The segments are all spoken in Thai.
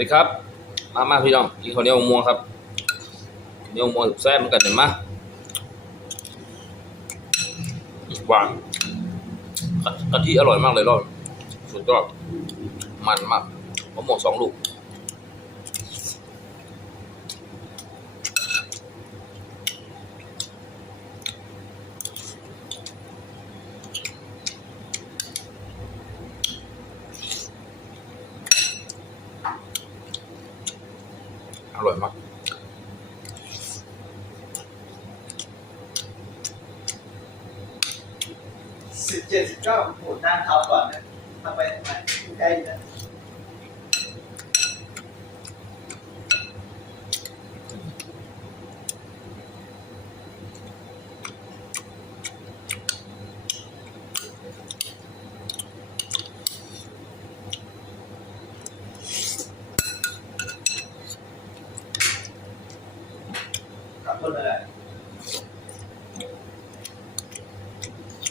ดีครับ มามาพี่น้องกินข้าวเหนียวมะม่วงครับข้าวเหนียวมะม่วงแซ่บเหมือนกันเห็นไหมหวานกะกะทิอร่อยมากเลยรอบสุดยอดมันมากมะม่วงสองลูก อร่อยมาก สิบเจ็ดสิบเก้าโหนั่งทับก่อนนะทำไปทำไมใกล้นะ กันคนเลย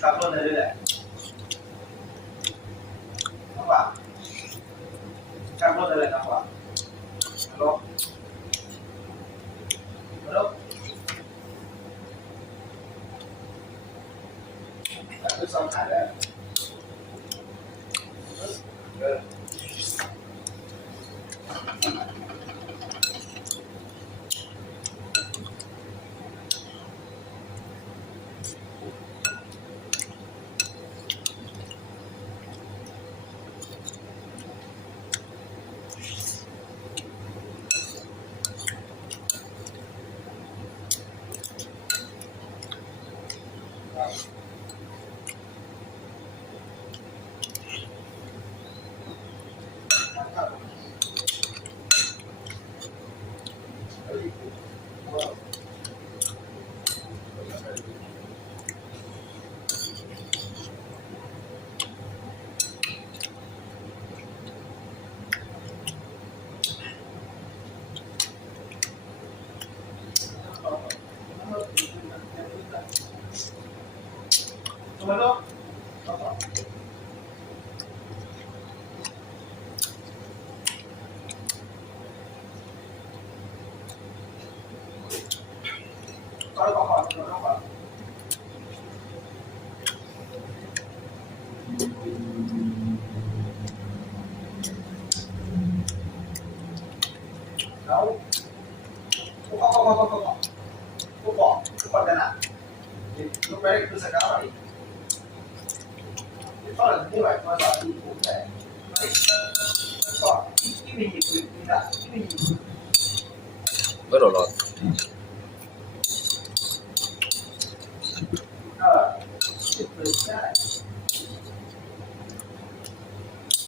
กับรนเลยด้วยน้ำหวานกับรนเลยน้ำหวานฮัลโหลฮัลโหลแต่ก็สำคัญแล้วเออ Obrigado. Tumalok. Opo. Opo, opo, opo. Opo, opo na. Lumalik ko sa kaway. ก็ายคววล่อะสอรองินได้